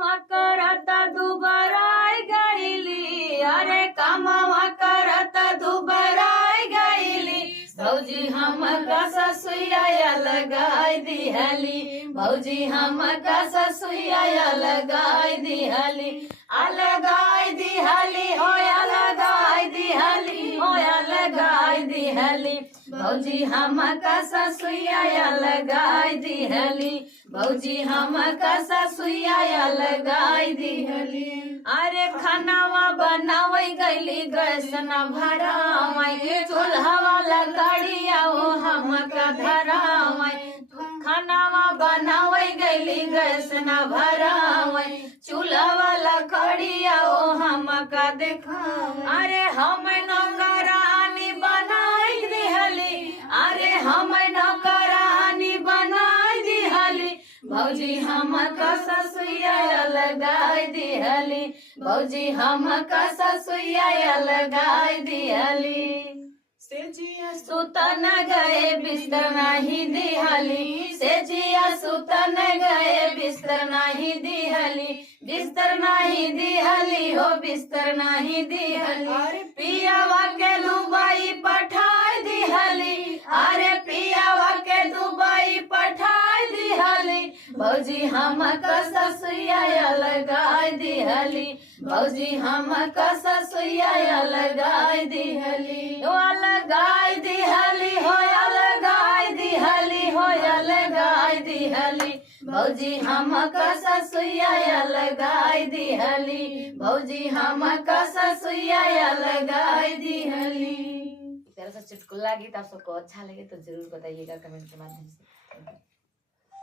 कामवा करत दुबराई गईली, अरे कामवा करत दुबराई गईली। भौजी हमका ससुया लगाई दिहली, भौजी हमका ससुया लगाई दिहली, अलगाई दिहली हो अलगाई दिहली हो अलगाई दिहली। भौजी हमका ससुया लगाई दिहली, भौजी हमका ससुया लगाई दिहली। अरे खानावा बनावे गईली गैस न भरावै, चूल्हा लकड़िया वो हमका धरावै। खानावा बनावे गईली गैस न भरावै, चूल्हा लकड़िया वो हमका देखावै। अरे हम नौकरानी बनाई दिहली, अरे हम नौकरानी बनाई दिहली। भौजी हमका ससुया लगाई दिहली, भौजी हमका ससुया लगाई दिहली। सेजिया सुतन गए बिस्तर नहीं दिहली, सेजिया सुतन गए बिस्तर नहीं दिहली, बिस्तर नहीं दिहली हो बिस्तर नहीं दिहली। पियावा के दुबई पठाई दिहली, अरे पियावा के दुबई पठाई दिहली। भौजी हमका ससुया लगाई दिहली, भौजी हमका ससुया लगाई दिहली, लगाई दिहली हो लगाई दिहली हो लगाई दिहली। भौजी हमका ससुया लगाई दिहली, भौजी हमका ससुया लगाई दिहली। इस तरह से चुटकुला गीत आप सबको अच्छा लगे तो जरूर बताइएगा कमेंट के माध्यम से।